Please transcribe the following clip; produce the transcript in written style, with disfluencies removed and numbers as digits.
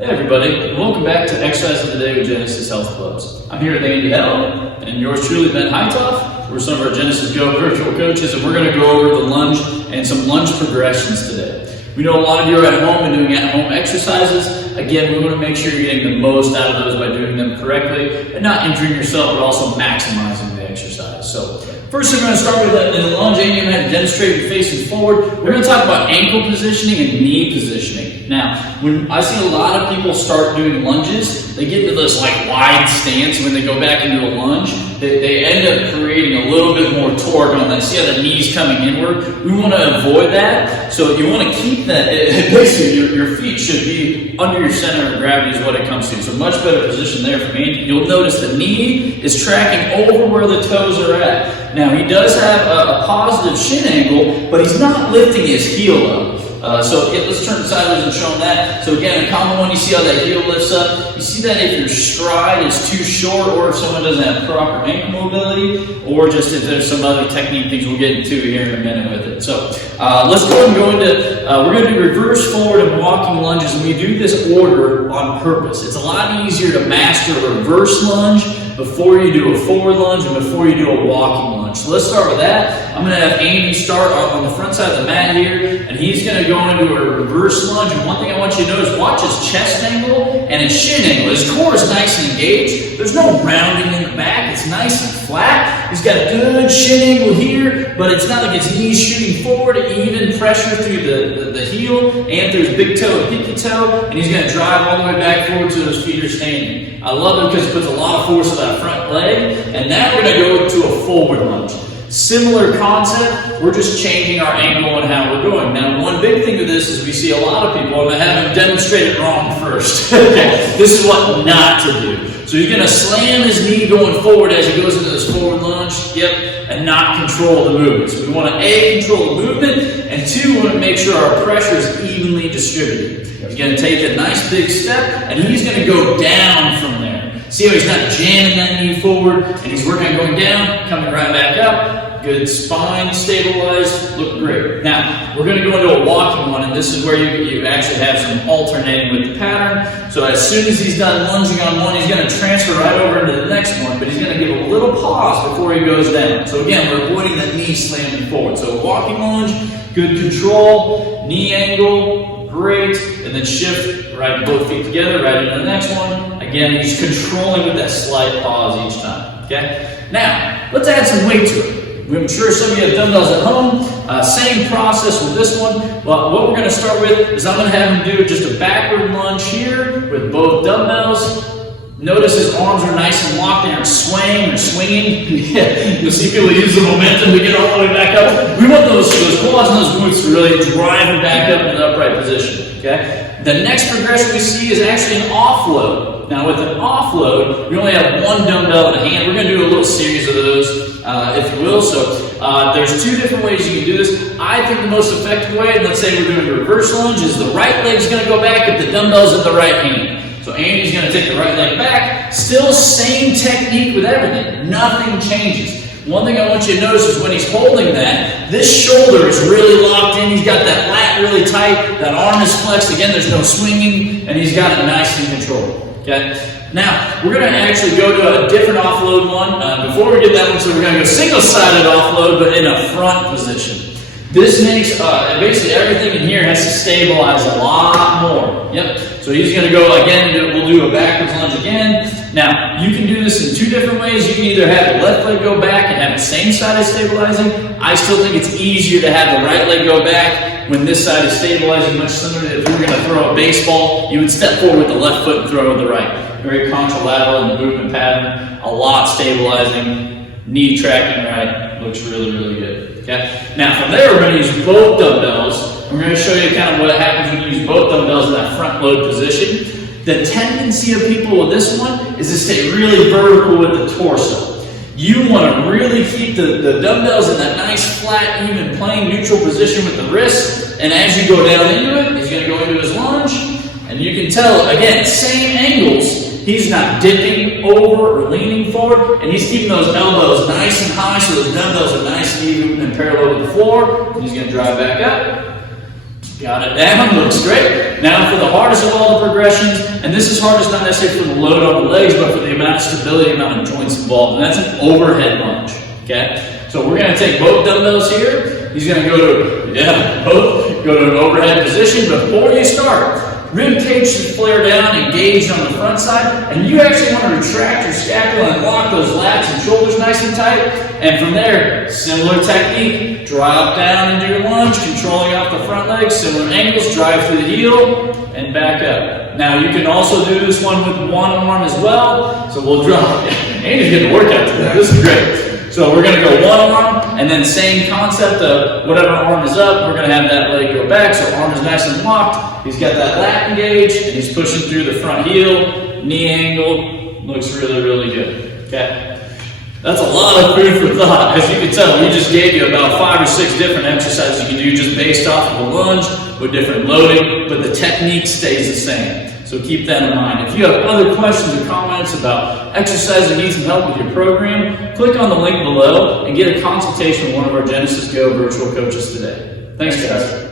Hey everybody, and welcome back to Exercise of the Day with Genesis Health Clubs. I'm here with Andy Held, and yours truly, Ben Heithoff. We're some of our genesisgo virtual coaches, and we're going to go over the lunge and some lunge progressions today. We know a lot of you are at home and doing at-home exercises. Again, we want to make sure you're getting the most out of those by doing them correctly, and not injuring yourself, but also maximizing the exercise. So, first we're going to start with the lunge. Andy, you're going to demonstrate your facing forward. We're going to talk about ankle positioning and knee positioning. Now, when I see a lot of people start doing lunges, they get into this like wide stance when they go back into a lunge. They end up creating a little bit more torque on that. See how the knee's coming inward? We want to avoid that. So you want to keep that. Basically, your feet should be under your center of gravity is what it comes to. So much better position there for me. You'll notice the knee is tracking over where the toes are at. Now, he does have a positive shin angle, but he's not lifting his heel up. Let's turn sideways and show them that. So again, a common one, you see how that heel lifts up. You see that if your stride is too short, or if someone doesn't have proper ankle mobility, or just if there's some other technique things we'll get into here in a minute with it. So let's go and go into, we're going to do reverse forward and walking lunges, and we do this order on purpose. It's a lot easier to master a reverse lunge before you do a forward lunge and before you do a walking lunge. So let's start with that. I'm going to have Andy start on the front side of the mat here, and he's going to go into a reverse lunge. And one thing I want you to notice, watch his chest angle and his shin angle. His core is nice and engaged. There's no rounding in the back. It's nice and flat. He's got a good shin angle here, but it's not like his knees shooting forward. Even pressure through the heel and through his big toe and pinky toe, and he's going to drive all the way back forward so his feet are standing. I love it because it puts a lot of force on that front leg. And now we're going to go to a forward lunge. Similar concept, we're just changing our angle and how we're going. Now, one big thing to this is we see a lot of people, I'm going to have him demonstrate it wrong first. Okay, this is what not to do. So he's going to slam his knee going forward as he goes into this forward lunge, and not control the movement. So we want to A, control the movement, and 2, we want to make sure our pressure is evenly distributed. He's going to take a nice big step, and he's going to go down from there. See how he's not jamming that knee forward, and he's working on going down, coming right back up. Good spine stabilized, look great. Now, we're going to go into a walking one, and this is where you actually have some alternating with the pattern. So as soon as he's done lunging on one, he's going to transfer right over into the next one, but he's going to give a little pause before he goes down. So again, we're avoiding that knee slamming forward. So a walking lunge, good control, knee angle, great, and then shift right both feet together, right into the next one. Again, he's controlling with that slight pause each time, okay? Now, let's add some weight to it. I'm sure some of you have dumbbells at home. Same process with this one. But what we're going to start with is I'm going to have him do just a backward lunge here with both dumbbells. Notice his arms are nice and locked. They aren't swaying or swinging. You'll see people use the momentum to get all the way back up. We want those quads and those glutes to really drive him back up in the upright position. Okay? The next progression we see is actually an offload. Now with an offload, we only have one dumbbell in the hand. We're going to do a little series of those, if you will. So there's 2 different ways you can do this. I think the most effective way, and let's say we're doing a reverse lunge, is the right leg's going to go back if the dumbbell's in the right hand. So Andy's going to take the right leg back. Still same technique with everything. Nothing changes. One thing I want you to notice is when he's holding that, this shoulder is really locked in. He's got that lat really tight. That arm is flexed. Again, there's no swinging, and he's got it nice and controlled. Okay? Now, we're going to actually go to a different offload one. Before we get that one, so we're going to go single-sided offload, but in a front position. This makes, basically everything in here has to stabilize a lot more. Yep. So he's going to go again, we'll do a backwards lunge again. Now, you can do this in 2 different ways. You can either have the left leg go back and have the same side as stabilizing. I still think it's easier to have the right leg go back when this side is stabilizing, much similar to if you were going to throw a baseball, you would step forward with the left foot and throw with the right. Very contralateral in the movement pattern, a lot stabilizing, knee tracking right, looks really, really good. Okay? Now from there, we're going to use both dumbbells. I'm going to show you kind of what happens when you use both dumbbells in that front load position. The tendency of people with this one is to stay really vertical with the torso. You want to really keep the dumbbells in that nice, flat, even, plane, neutral position with the wrists. And as you go down into it, he's going to go into his lunge. And you can tell, again, same angles. He's not dipping over or leaning forward, and he's keeping those elbows nice and high so those dumbbells are nice and even and parallel with the floor. And he's going to drive back up. Got it down, looks great. Now for the hardest of all the progressions, this is hardest not necessarily for the load on the legs, but for the amount of stability, amount of joints involved. And that's an overhead lunge, okay? So we're gonna take both dumbbells here. He's gonna go to an overhead position. Before you start, rib cage should flare down, engaged on the front side, and you actually want to retract your scapula and lock those lats and shoulders nice and tight. And from there, similar technique, drop down into your lunge, controlling off the front legs, similar angles, drive through the heel, and back up. Now you can also do this one with one arm as well. So we'll drop. Andy's getting a workout today. This is great. So we're going to go one arm, and then same concept of whatever arm is up, we're going to have that leg go back, so arm is nice and locked. He's got that lat engaged, and he's pushing through the front heel, knee angle, looks really, really good, okay? That's a lot of food for thought. As you can tell, we just gave you about 5 or 6 different exercises you can do just based off of a lunge with different loading, but the technique stays the same. So keep that in mind. If you have other questions or comments about exercise or need some help with your program, click on the link below and get a consultation with one of our Genesis Go virtual coaches today. Thanks, guys.